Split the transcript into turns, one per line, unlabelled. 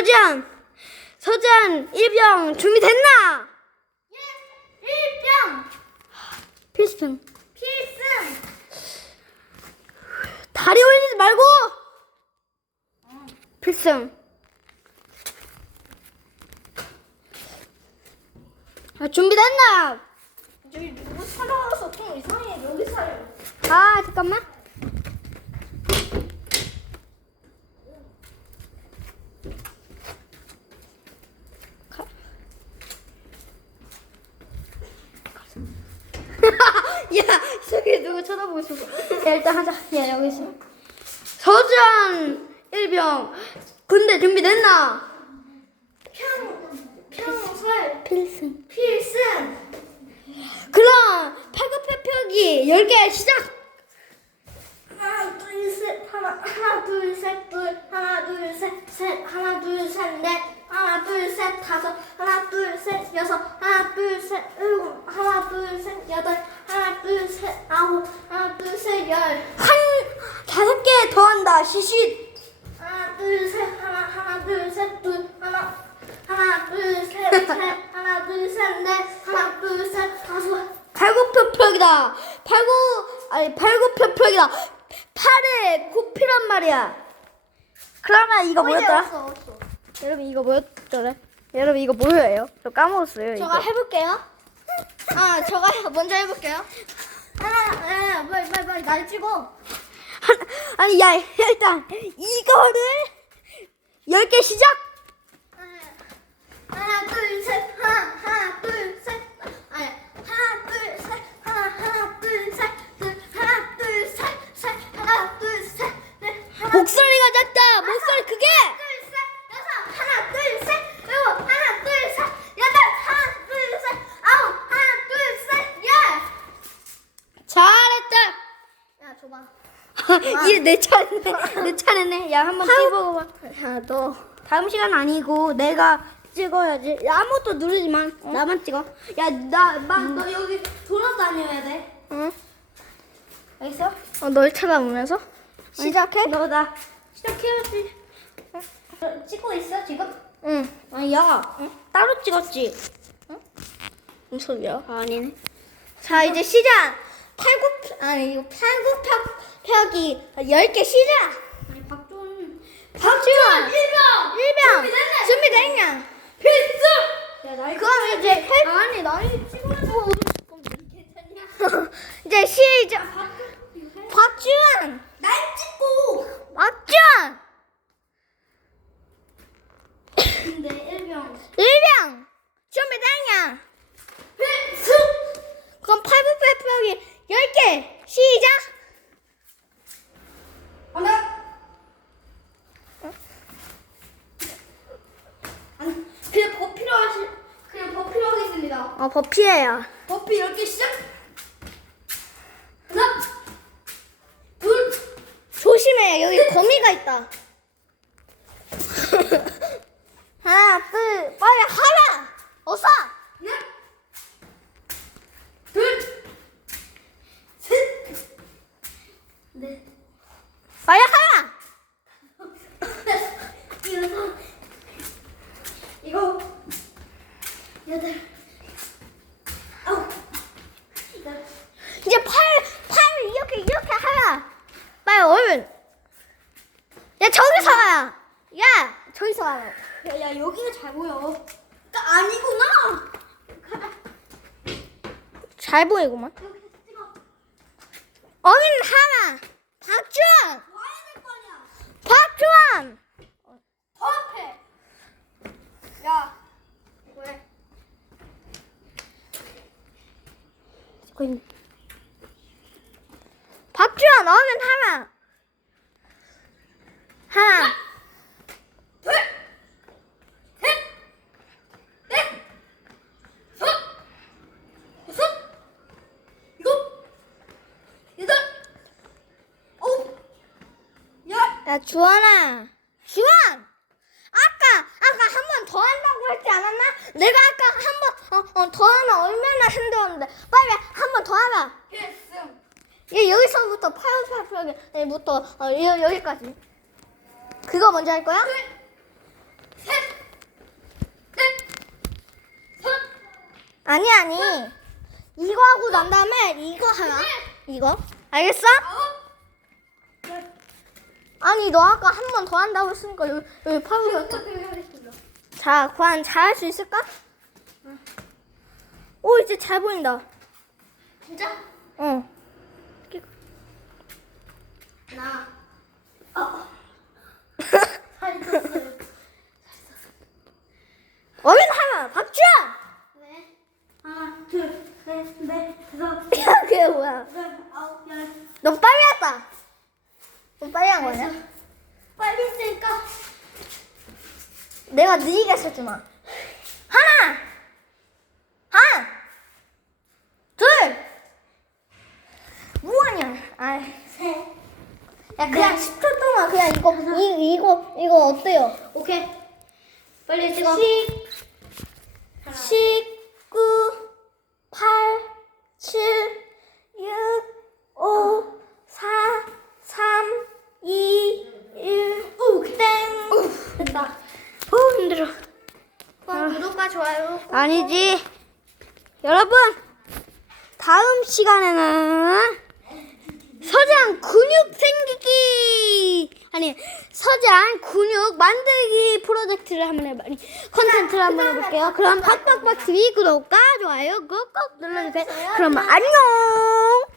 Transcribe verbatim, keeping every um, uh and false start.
서지안, 서지안 일병 준비됐나?
예, 일병
필승.
필승.
다리 올리지 말고. 필승. 아, 준비됐나?
저기 누구 살아와서 좀 이상해. 여기 살아.
아, 잠깐만. 가. 야, 저기 누구 쳐다보고 있어. 야, 일단 하자. 야, 여기 있어. 서주한 일병. 군대 준비됐나?
평 평설
필승.
필승.
그럼 팔굽혀펴기 열 개 시작.
하나 둘셋 하나 하나 둘셋둘 하나 둘셋셋 하나 둘셋넷 하나 둘셋 다섯 하나 둘셋 여섯 하나 둘셋 일곱 하나 둘셋 여덟 하나 둘셋 아홉 하나 둘셋 열
한 다섯 개 더 한다. 시시.
하나 둘셋 하나 하나 둘셋둘 하나 하나 둘셋셋 하나 둘셋넷 하나 둘셋 다섯
팔굽혀펴기다. 팔구 아니 팔굽혀펴기다. 팔에 굽히란 말이야. 그러면 이거 뭐였더라?
없어 없어.
여러분 이거 뭐였더라? 여러분 이거 뭐예요? 저 까먹었어요.
저가
이거.
해볼게요. 아, 저가 먼저 해볼게요. 하나, 에, 빨리, 빨리, 빨리, 날 찍어.
한, 아니 야 일단 이거를 열 개 시작.
하나, 둘, 셋, 하나, 하나, 둘, 셋. 아니, 하나, 둘, 셋, 하나, 하나, 둘, 셋, 둘, 하나, 둘, 셋, 셋, 하나, 둘, 셋, 넷, 하나,
목소리가 작다. 목소리 크게.
둘, 셋, 여섯, 하나, 둘, 셋, 일곱, 하나, 둘, 셋, 여덟, 하나, 둘, 셋, 아홉, 하나, 둘, 셋, 열.
잘했다.
야, 줘봐.
이제 내 차례네. 내 차례네. 야 한번 찍어봐.
하나 더.
다음 시간 아니고 내가 찍어야지. 야, 아무것도 누르지 마. 나만 찍어. 야, 나, 막, 너 여기 돌아다녀야 돼.
응?
알겠어?
어, 널 쳐다보면서? 시작해?
너, 나. 시작해야지. 어, 찍고 있어, 지금?
응.
아니, 야. 응? 따로 찍었지?
무슨 소리야?
아니네.
자, 이제 시작! 팔굽, 아니, 이거 팔굽혀펴기 열 개 시작!
아니, 박준.
박지원!
일병!
일병!
준비됐네!
준비됐냐?
필승! 야, 나 이거.
그럼 이제 팔,
아니, 나 이거 찍으려고. 괜찮냐?
이제 시작!
박준.
박지원!
날 찍고!
박지원!
근데 일병.
일병! 준비됐냐?
필승!
그럼 팔굽혀펴기 열 개 시작!
간다. 아니, 그냥 버 필요하시, 그냥 버 필요하겠습니다.
어, 버피예요.
버피 열 개 시작. 하나, 둘,
조심해, 여기 거미가 있다. 하나, 둘, 빨리 하라! 어서!
넷, 둘, 셋, 넷,
빨리 하라!
일어서, 일곱, 여덟, 아홉, 열.
이제 팔, 팔 이렇게, 이렇게 하라! 빨리 얼른! 야, 저기서 가라! 야! 저기서 가라.
야, 야, 여기가 잘 보여. 나 아니구나. 가자.
잘 보이구만.
여기 찍어.
얼른 하라! 박주원!
와야 될 거 아니야.
박주원!
더 앞에. 야, 왜?
찍고 있네. 박주원, 얼른 하라! 하나,
둘, 셋, 넷, 다섯, 여섯, 일곱, 여덟, 아홉, 열.
야, 주원아. 주원! 아까, 아까 한 번 더 한다고 했지 않았나? 내가 아까 한 번, 어, 어, 더 하면 얼마나 힘들었는데. 빨리 한 번 더 하라.
필승.
얘 여기서부터 팔팔팔부터 어, 여, 여기까지. 그거 먼저 할 거야?
둘, 셋, 아니 아니. 이거 하고 난 다음에 이거 하나. 이거. 알겠어? 아니 너 아까 한 번 더 한다고 했으니까 여기, 여기 팔고 갈 거야. 자, 과연 잘할 수 있을까? 오, 이제 잘 보인다.
진짜?
어.
나. 어. 살이 쪘어요.
얼른 하나, 박주야!
네. 하나, 둘, 셋, 넷, 다섯,
야, 그게 뭐야?
여덟, 아홉, 열.
너 빨리 왔다. 너 빨리 한 거냐?
빨리 했으니까.
내가 느리게 했었지만. 하나! 하나! 둘! 뭐하냐? 아이.
셋.
야, 그냥 십 초 동안 그냥 이거, 이, 이거, 이거 어때요?
오케이. 빨리 찍어.
십, 십구, 팔, 칠, 육, 오, 사, 삼, 이, 일, 우, 땡.
됐다.
어, 힘들어.
그럼 구독과 좋아요.
아니지. 여러분, 다음 시간에는 서장 근육 생기기 아니 서장 근육 만들기 프로젝트를 한번 해봐요. 컨텐츠를 한번 해볼게요. 그럼 팍팍팍 티비 구독과 좋아요 꾹꾹 눌러주세요. 그럼 안녕.